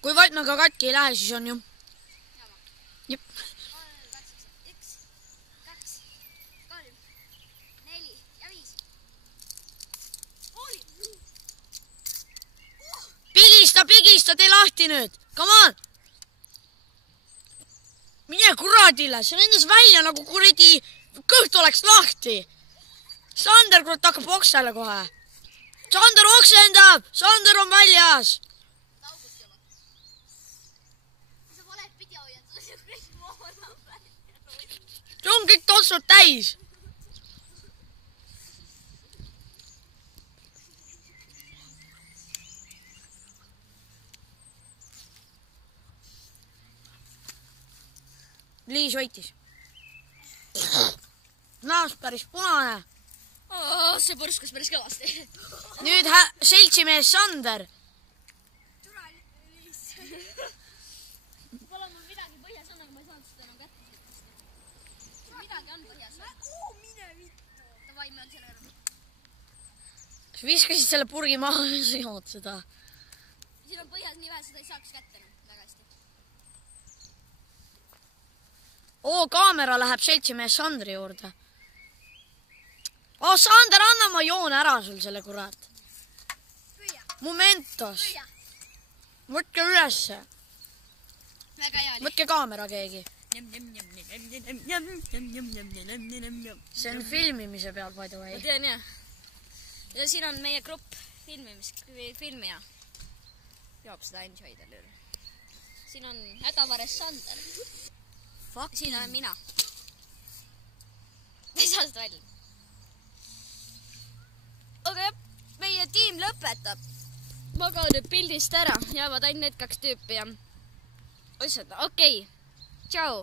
Kui Vatnaga katki ei lähe, siis on ju. Jep. 1, 2, 3, 4 ja 5. Pigista, tee lahti nüüd. Come on. Mine kuradile, see lendas välja nagu kuradi kõht oleks lahti. Sander kurat hakkab oksele kohe. Sander oksendab, Sander on väljas. Sa valet pidi hoiad, sa kuradi moona välja. See on kõik tossud täis. Liis võitis. Naas päris punane. See põrskas päris kõvasti. Nüüd seltsimees Sander. Türa Liis. Pole mul midagi põhjas on, aga ma ei saanud seda enam kätte. Midagi on põhjas. Mine vittu. Tavai, me on selle ära. Viskasid selle purgi maha ja sa jood seda. Siin on põhjas nii vähe, seda ei saaks kätte enam. Väga hästi. Kaamera läheb seltsimees Sandri juurde. Sander, anna ma joon ära sul selle kurat. Püüa. Momentos. Püüa. Võtke ülesse. Väga hea oli. Võtke kaamera keegi. See on filmimise peal, by the way. Ma tean, jah. Ja siin on meie grupp filmija. Joob seda enjoy'd üle. Siin on hädavares Sander. Siin olen mina. Ei saa seda välja. Aga jah, meie tiim lõpetab. Ma ka nüüd pildist ära. Jäävad ainult need 2 tüüpi ja... Okei. Tšau.